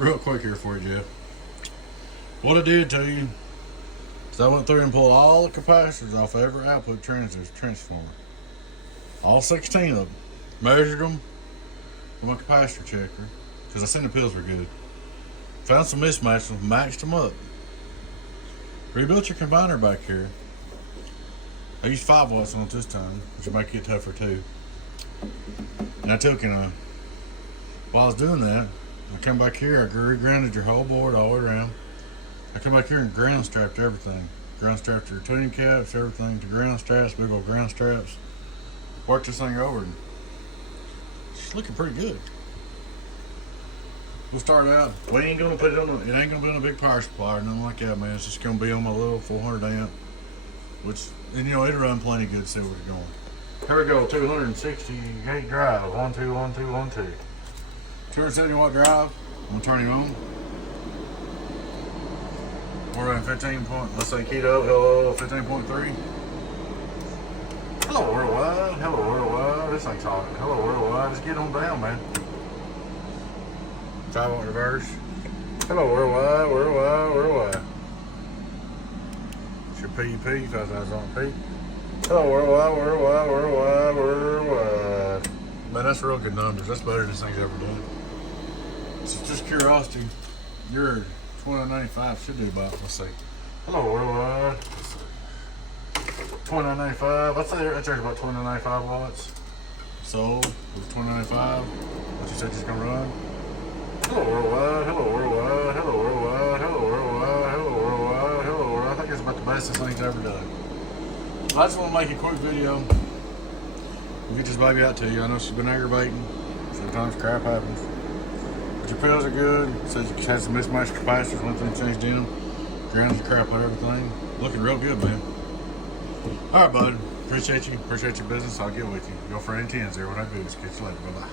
real quick here for you, Jeff. What I did to you is I went through and pulled all the capacitors off every output transformer. All 16 of them. Measured them with my capacitor checker because I seen the pills were good. Found some mismatches, matched them up. Rebuilt your combiner back here. I used 5 watts on it this time, which will make it tougher too. And I took and while I was doing that, I come back here, I re-grounded your whole board all the way around. I come back here and ground strapped everything. Ground strapped your tuning caps, everything to ground straps, big old ground straps. Worked this thing over and it's looking pretty good. We'll start out. We ain't gonna put it on. It ain't gonna be on a big power supply or nothing like that, man. It's just gonna be on my little 400 amp, which, and you know, it'll run plenty good. See where it's going. Here we go. 268 drive. 1 2 1 2 1 2. 270 watt drive. I'm gonna turn him on. We're running 15 point. Let's say keto. Hello, 15.3. Hello worldwide. Hello worldwide. This ain't talking. Hello worldwide. Just get on down, man. 5 watt reverse. Hello worldwide. Worldwide. Worldwide. It's your PUP. 5,000 on P. Hello worldwide. Worldwide. Worldwide. Worldwide. Man, that's real good numbers. That's better than this thing's ever done. It's just curiosity. Your 2995 should do about, let's see. Hello worldwide. 2995. I'd say right there's about 2995 watts. So with 2995, what you said just gonna run. Hello worldwide. Hello worldwide. Hello worldwide. Hello worldwide. Hello worldwide. Hello worldwide. I think it's about the best this thing's ever done. I just want to make a quick video and get this baby out to you. I know she's been aggravating. Sometimes crap happens. But your pills are good. Says you had some mismatched capacitors. One thing changed in them. Grounds the crap out of everything. Looking real good, man. All right, bud. Appreciate you. Appreciate your business. I'll get with you. Go for 10 0. What I do is catch you later. Bye bye.